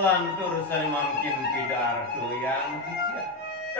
lantur saya makin pidarto yang tidak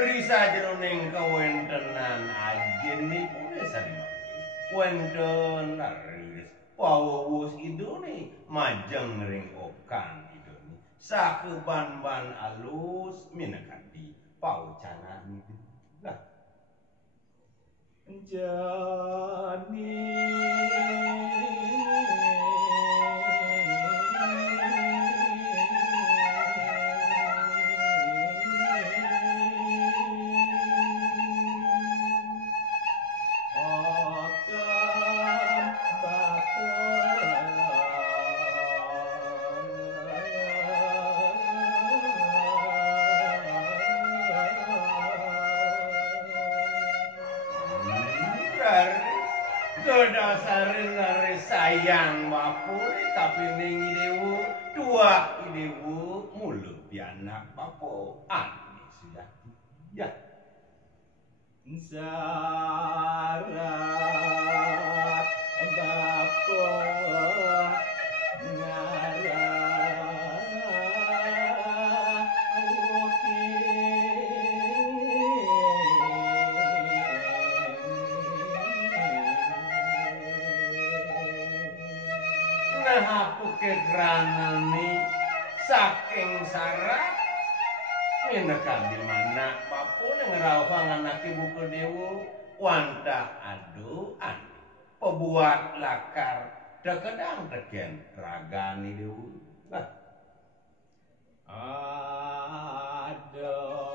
risa jroning kawentenan ajen nipun sari makin wonten laris pawuwus idune majeng ring okan idune sakeban-ban alus minangkati paucanan nah jani kedasarin dari sayang bapure tapi ning idewu dua idewu mulut di anak bapo aneh sudah ya syarat bapo aku kegranani saking sarat minangka di mana bapun ngerawang anak ibu kedewu wanta aduan pebuat lakar dekedang degen ragani dewu aduh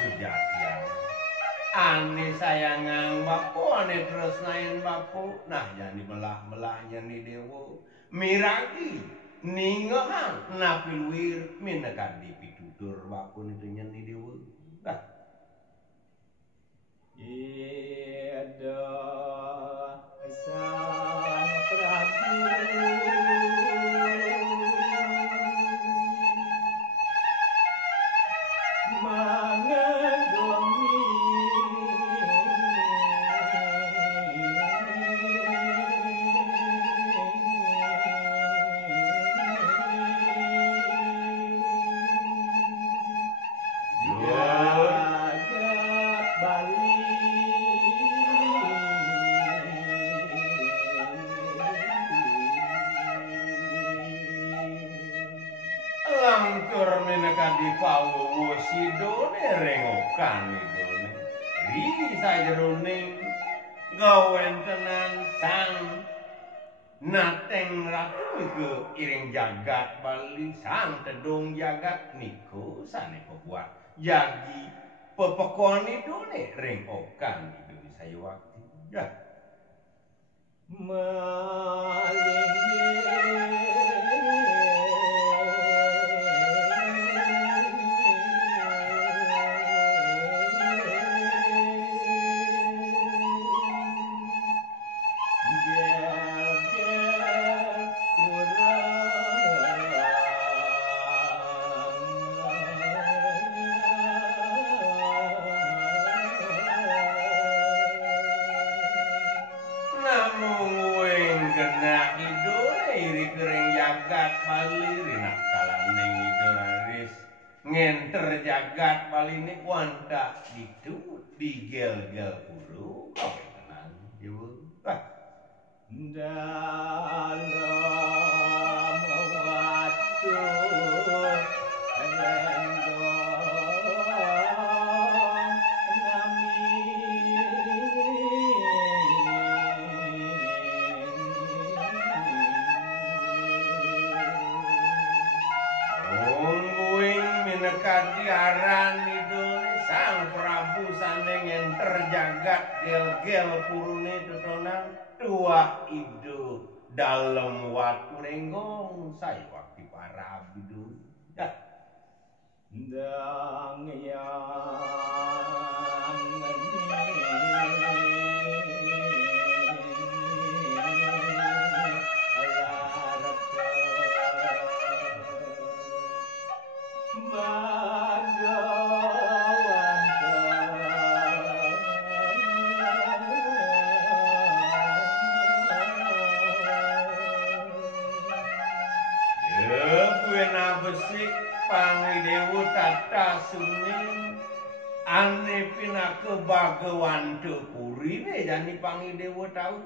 sujatian ane sayangang bapo ane tresnain bapo nah yani melah-melahnya ni dewo miragi ningohan napi luwir minangkadi pitutur bapo itu ni dewo nah ida sang prabu langkur minangka dipawuwus idone rengokan idone ri sajroning gawentenan sang nateng ratu ke iring jagat bali sang tedung jagat niku sane pebuat jagi pepekon idone rengokan idone saya waktu ya ngenter jagat paling wanta itu digel-gel puluh kau tenang ibu dalam waktu diaran idone sang Prabu sandeng enter jagat gel-gel purune tutonan dua idu dalam waktu renggong saya waktu para bidu dang yang Besik Pangidewa tata suning ane pinake bagawan tepurine jani Pangidewa tahu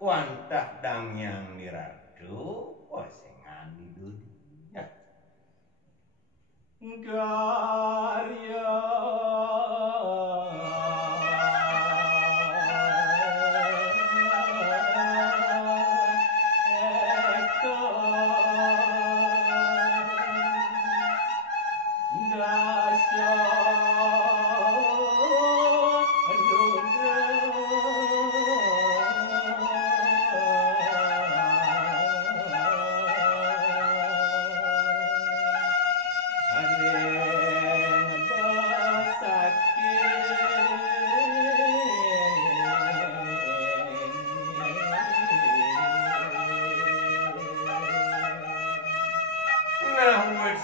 wantah dangyang nirado wasengani dunia Garya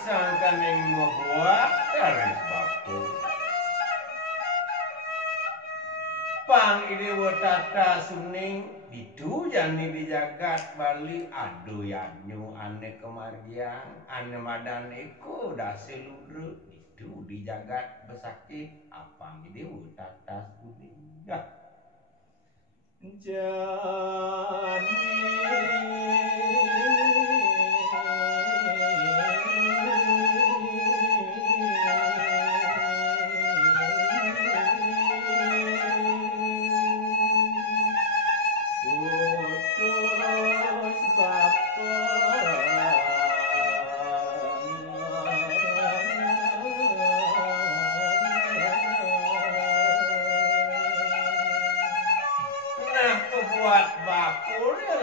sangkaning membuat garis baku Pangidewa tata suning itu jani di jagat Bali ado yanyu ane kemargian ane madan eko dase ludre itu di jagat besakit Pangidewa tata suning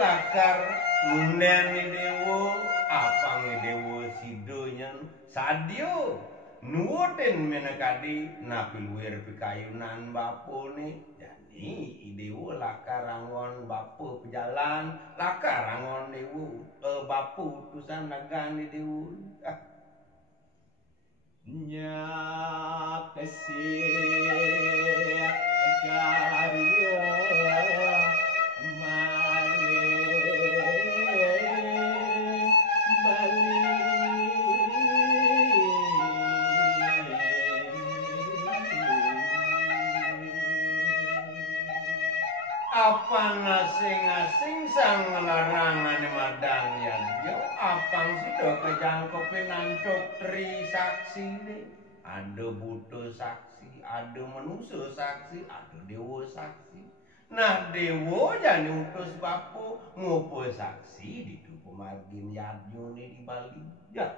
lakar nuneni dewa Pangidewa sidonya sadio nuwoten menekadi napiluir pikayunan bapone jani idewa lakar angon bapo pejalan lakar angon dewa bapo utusan nagani dewa nyak kesih karya Apang asing-asing sang larangan madang yanyo apang sido kejangkopin antuk tri saksi ne ada buto saksi ada manusia saksi ada dewa saksi nah dewa jani utus bapu ngopo saksi di tuku margin yanyo ne di Bali ya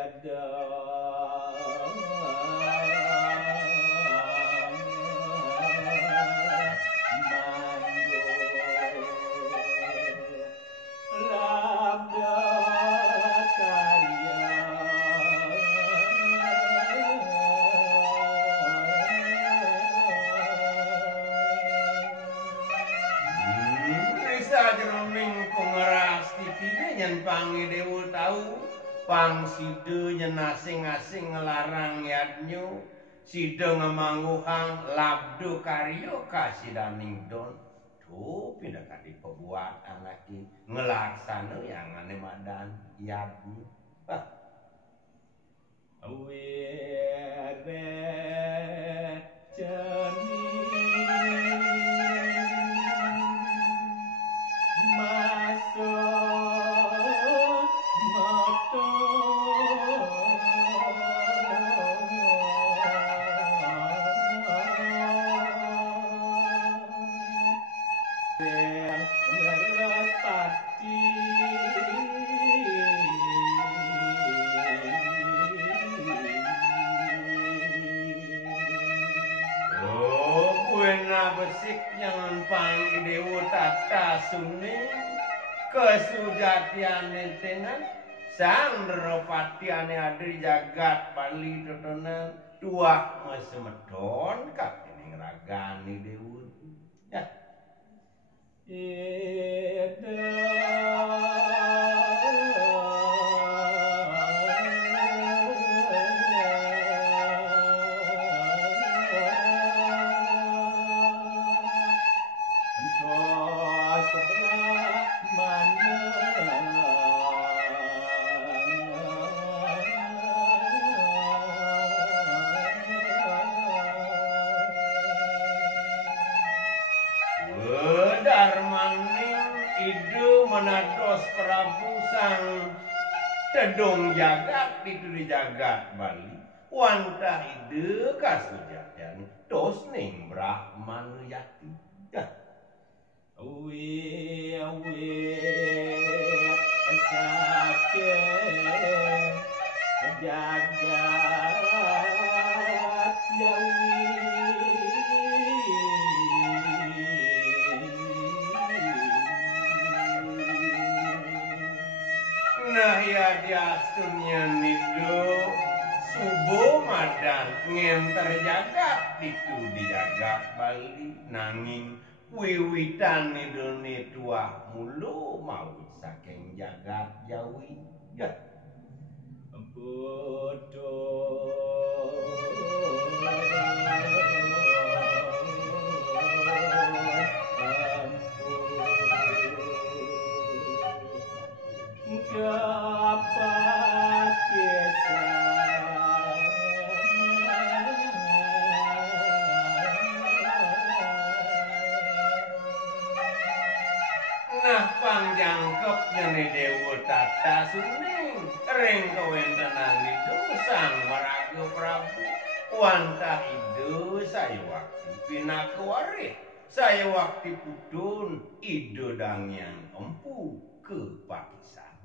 ada Pangidewa tahu pang sido nyenasing-asing ngelarang yadnyo sido ngemangguhang labdo karyo kasidaning don tuh pindah kadi pebuatan lagi ngelaksana yang ane madan yadnyo besik jangan Pangidewa tata suning kesujatian entenan sandropatiane adri jagat Bali totonan tuah mesemedon kakening ragani dewa ya ida Tedong jagat itu di jagat Bali wanta ide kasujatan tos ning Brahmana Yati. Awe sakit jagat Nah ya diaturnya nido subuh madan ngenter jagat itu di jagat Bali nanging wiwitan nidone tua mulu mau saking jagat Jawi ya nah pangjangkep nyane dewa tata suning ring kawentenan itu sang maraga Prabu wanta ide saya waktu pinaka waris saya waktu pudun ide dangyang empu ke pakisan.